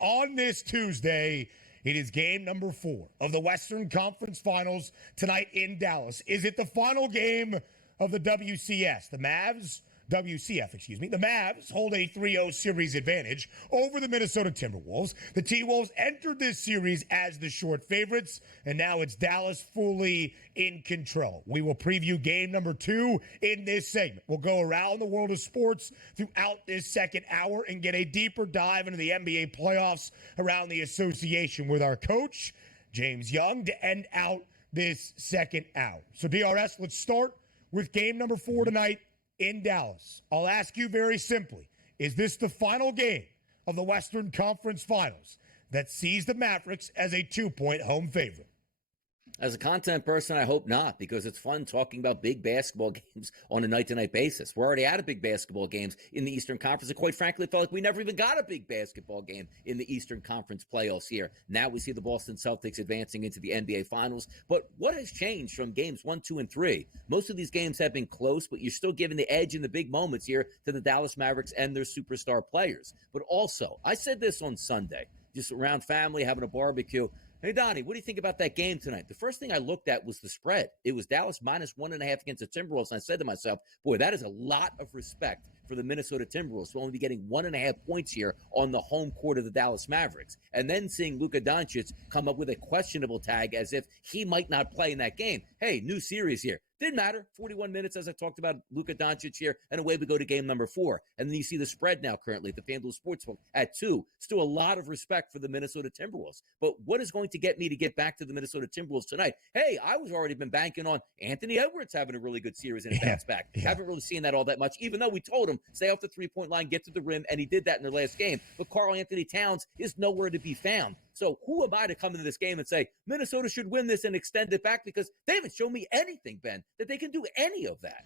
on this Tuesday, it is game number 4 of the Western Conference Finals tonight in Dallas. Is it the final game of the WCF? The Mavs hold a 3-0 series advantage over the Minnesota Timberwolves. The T-Wolves entered this series as the short favorites, and now it's Dallas fully in control. We will preview game number 2 in this segment. We'll go around the world of sports throughout this second hour and get a deeper dive into the NBA playoffs around the association with our coach, James Young, to end out this second hour. So, DRS, let's start with game number 4 tonight in Dallas. I'll ask you very simply, is this the final game of the Western Conference Finals that sees the Mavericks as a 2-point home favorite? As a content person, I hope not, because it's fun talking about big basketball games on a night-to-night basis. We're already out of big basketball games in the Eastern Conference, and quite frankly, it felt like we never even got a big basketball game in the Eastern Conference playoffs here. Now we see the Boston Celtics advancing into the NBA Finals. But what has changed from games 1, 2, and 3? Most of these games have been close, but you're still giving the edge in the big moments here to the Dallas Mavericks and their superstar players. But also, I said this on Sunday, just around family, having a barbecue. Hey, Donnie, what do you think about that game tonight? The first thing I looked at was the spread. It was Dallas minus 1.5 against the Timberwolves. And I said to myself, boy, that is a lot of respect for the Minnesota Timberwolves to only be getting 1.5 points here on the home court of the Dallas Mavericks. And then seeing Luka Doncic come up with a questionable tag as if he might not play in that game. Hey, new series here. Didn't matter. 41 minutes, as I talked about Luka Doncic here, and away we go to game number 4. And then you see the spread now currently at the FanDuel Sportsbook at 2. Still a lot of respect for the Minnesota Timberwolves. But what is going to get me to get back to the Minnesota Timberwolves tonight? Hey, I was already been banking on Anthony Edwards having a really good series and a bounce back. Haven't really seen that all that much, even though we told him, stay off the three-point line, get to the rim, and he did that in their last game. But Karl-Anthony Towns is nowhere to be found. So who am I to come into this game and say, Minnesota should win this and extend it back? Because they haven't shown me anything, Ben, that they can do any of that.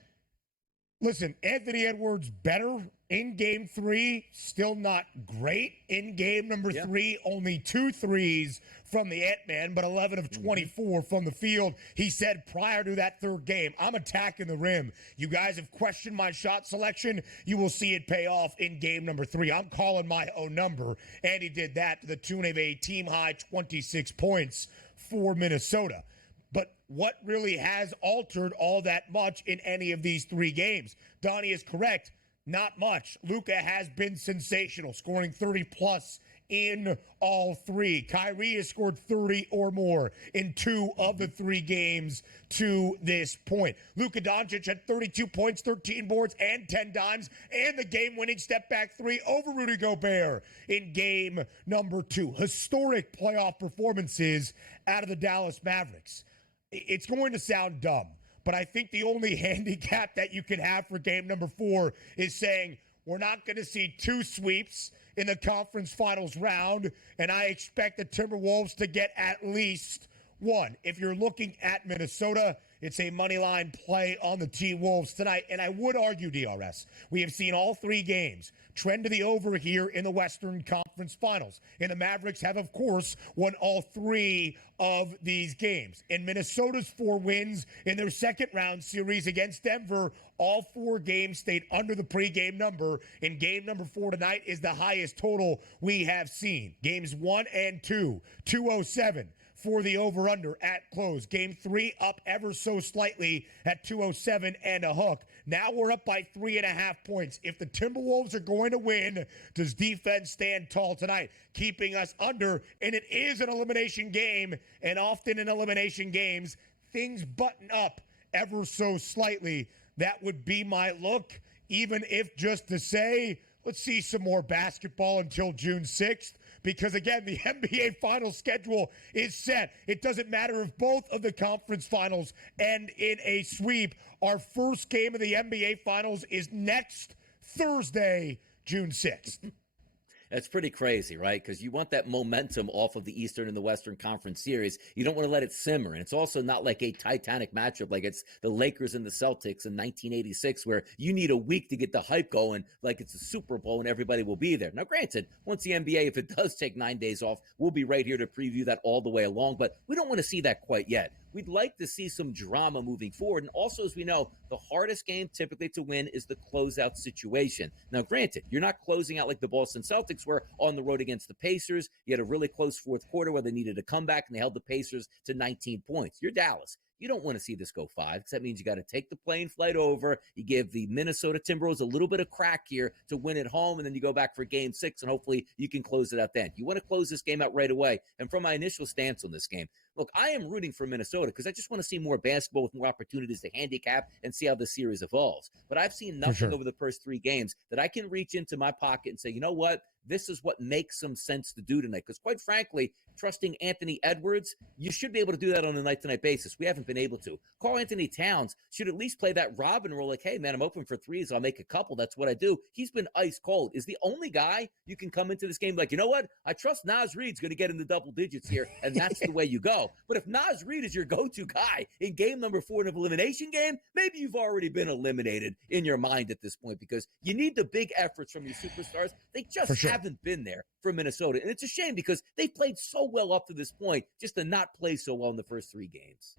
Listen, Anthony Edwards better in game 3, still not great. In game number 3, only 2 threes from the Ant-Man, but 11 of 24 from the field. He said prior to that third game, I'm attacking the rim. You guys have questioned my shot selection. You will see it pay off in game number 3. I'm calling my own number, and he did that to the tune of a team-high 26 points for Minnesota. But what really has altered all that much in any of these 3 games? Donnie is correct. Not much. Luka has been sensational, scoring 30-plus in all 3. Kyrie has scored 30 or more in 2 of the 3 games to this point. Luka Doncic had 32 points, 13 boards, and 10 dimes, and the game-winning step-back 3 over Rudy Gobert in game number 2. Historic playoff performances out of the Dallas Mavericks. It's going to sound dumb, but I think the only handicap that you can have for game number 4 is saying we're not going to see 2 sweeps in the conference finals round, and I expect the Timberwolves to get at least 1. If you're looking at Minnesota, it's a moneyline play on the T-Wolves tonight, and I would argue, DRS, we have seen all 3 games trend to the over here in the Western Conference Finals. And the Mavericks have, of course, won all 3 of these games. In Minnesota's 4 wins in their second-round series against Denver, all 4 games stayed under the pregame number. And game number 4 tonight is the highest total we have seen. Games 1 and 2, 207. For the over-under at close. Game 3 up ever so slightly at 207 and a hook. Now we're up by 3.5 points. If the Timberwolves are going to win, does defense stand tall tonight, keeping us under? And it is an elimination game, and often in elimination games, things button up ever so slightly. That would be my look, even if just to say, let's see some more basketball until June 6th. Because, again, the NBA Finals schedule is set. It doesn't matter if both of the conference finals end in a sweep. Our first game of the NBA Finals is next Thursday, June 6th. That's pretty crazy, right? Because you want that momentum off of the Eastern and the Western Conference series. You don't want to let it simmer. And it's also not like a Titanic matchup like it's the Lakers and the Celtics in 1986, where you need a week to get the hype going like it's a Super Bowl and everybody will be there. Now, granted, once the NBA, if it does take 9 days off, we'll be right here to preview that all the way along. But we don't want to see that quite yet. we'd like to see some drama moving forward. And also, as we know, the hardest game typically to win is the closeout situation. Now, granted, you're not closing out like the Boston Celtics were on the road against the Pacers. You had a really close fourth quarter where they needed a comeback, and they held the Pacers to 19 points. You're Dallas. You don't want to see this go 5 because that means you got to take the plane flight over. You give the Minnesota Timberwolves a little bit of crack here to win at home, and then you go back for game 6, and hopefully you can close it out then. You want to close this game out right away. And from my initial stance on this game, look, I am rooting for Minnesota because I just want to see more basketball with more opportunities to handicap and see how this series evolves. But I've seen nothing over the first 3 games that I can reach into my pocket and say, you know what? This is what makes some sense to do tonight. Because quite frankly, trusting Anthony Edwards, you should be able to do that on a night-to-night basis. We haven't been able to. Karl-Anthony Towns should at least play that Robin role like, hey, man, I'm open for threes. I'll make a couple. That's what I do. He's been ice cold. Is the only guy you can come into this game like, you know what? I trust Naz Reid's going to get in the double digits here, and that's the way you go. But if Naz Reid is your go-to guy in game number 4 in an elimination game, maybe you've already been eliminated in your mind at this point because you need the big efforts from your superstars. They just haven't been there for Minnesota. And it's a shame because they played so well up to this point just to not play so well in the first 3 games.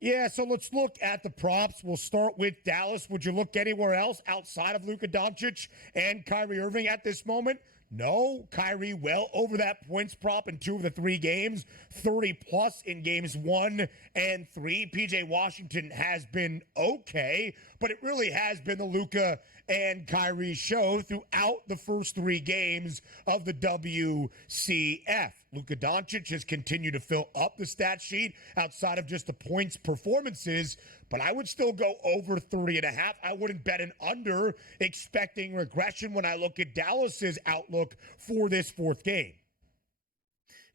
Yeah, so let's look at the props. We'll start with Dallas. Would you look anywhere else outside of Luka Doncic and Kyrie Irving at this moment? No, Kyrie well over that points prop in 2 of the 3 games, 30-plus in games 1 and 3. PJ Washington has been okay, but it really has been the Luka and Kyrie show throughout the first 3 games of the WCF. Luka Doncic has continued to fill up the stat sheet outside of just the points performances, but I would still go over 30.5. I wouldn't bet an under, expecting regression when I look at Dallas's outlook for this 4th game.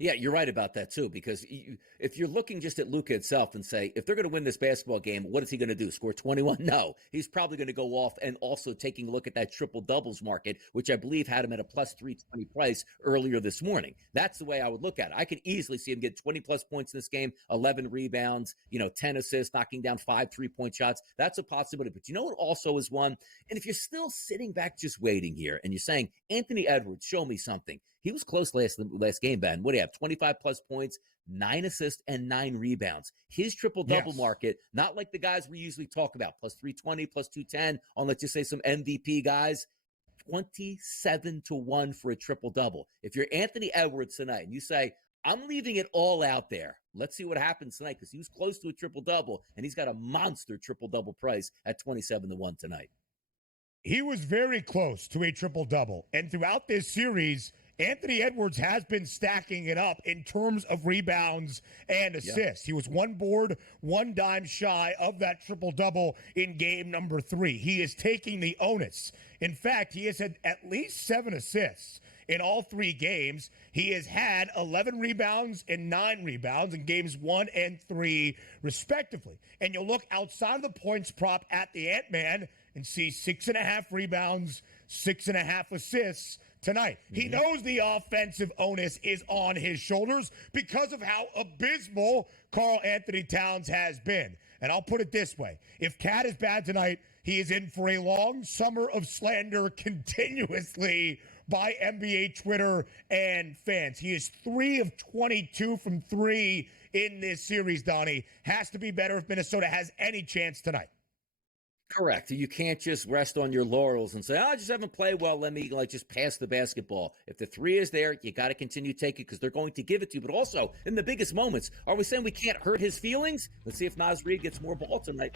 Yeah, you're right about that, too, because if you're looking just at Luka itself and say, if they're going to win this basketball game, what is he going to do? Score 21? No. He's probably going to go off and also taking a look at that triple doubles market, which I believe had him at a plus 320 price earlier this morning. That's the way I would look at it. I could easily see him get 20-plus points in this game, 11 rebounds, 10 assists, knocking down 5 3-point shots. That's a possibility. But you know what also is one? And if you're still sitting back just waiting here and you're saying, Anthony Edwards, show me something. He was close last game, Ben. What do you have? 25-plus points, 9 assists, and 9 rebounds. His triple-double market, not like the guys we usually talk about, plus 320, plus 210 on, let's just say, some MVP guys, 27-1 for a triple-double. If you're Anthony Edwards tonight and you say, I'm leaving it all out there, let's see what happens tonight because he was close to a triple-double, and he's got a monster triple-double price at 27-1 tonight. He was very close to a triple-double, and throughout this series, Anthony Edwards has been stacking it up in terms of rebounds and assists. He was 1 board, 1 dime shy of that triple-double in game number 3. He is taking the onus. In fact, he has had at least 7 assists in all 3 games. He has had 11 rebounds and 9 rebounds in games 1 and 3, respectively. And you'll look outside of the points prop at the Ant-Man and see 6.5 rebounds, 6.5 assists tonight. He knows the offensive onus is on his shoulders because of how abysmal Karl-Anthony Towns has been. And I'll put it this way. If Cat is bad tonight, he is in for a long summer of slander continuously by NBA Twitter and fans. He is 3 of 22 from 3 in this series, Donnie. Has to be better if Minnesota has any chance tonight. Correct. You can't just rest on your laurels and say, I just haven't played well. Let me just pass the basketball. If the 3 is there, you got to continue taking it because they're going to give it to you. But also, in the biggest moments, are we saying we can't hurt his feelings? Let's see if Naz Reid gets more ball tonight.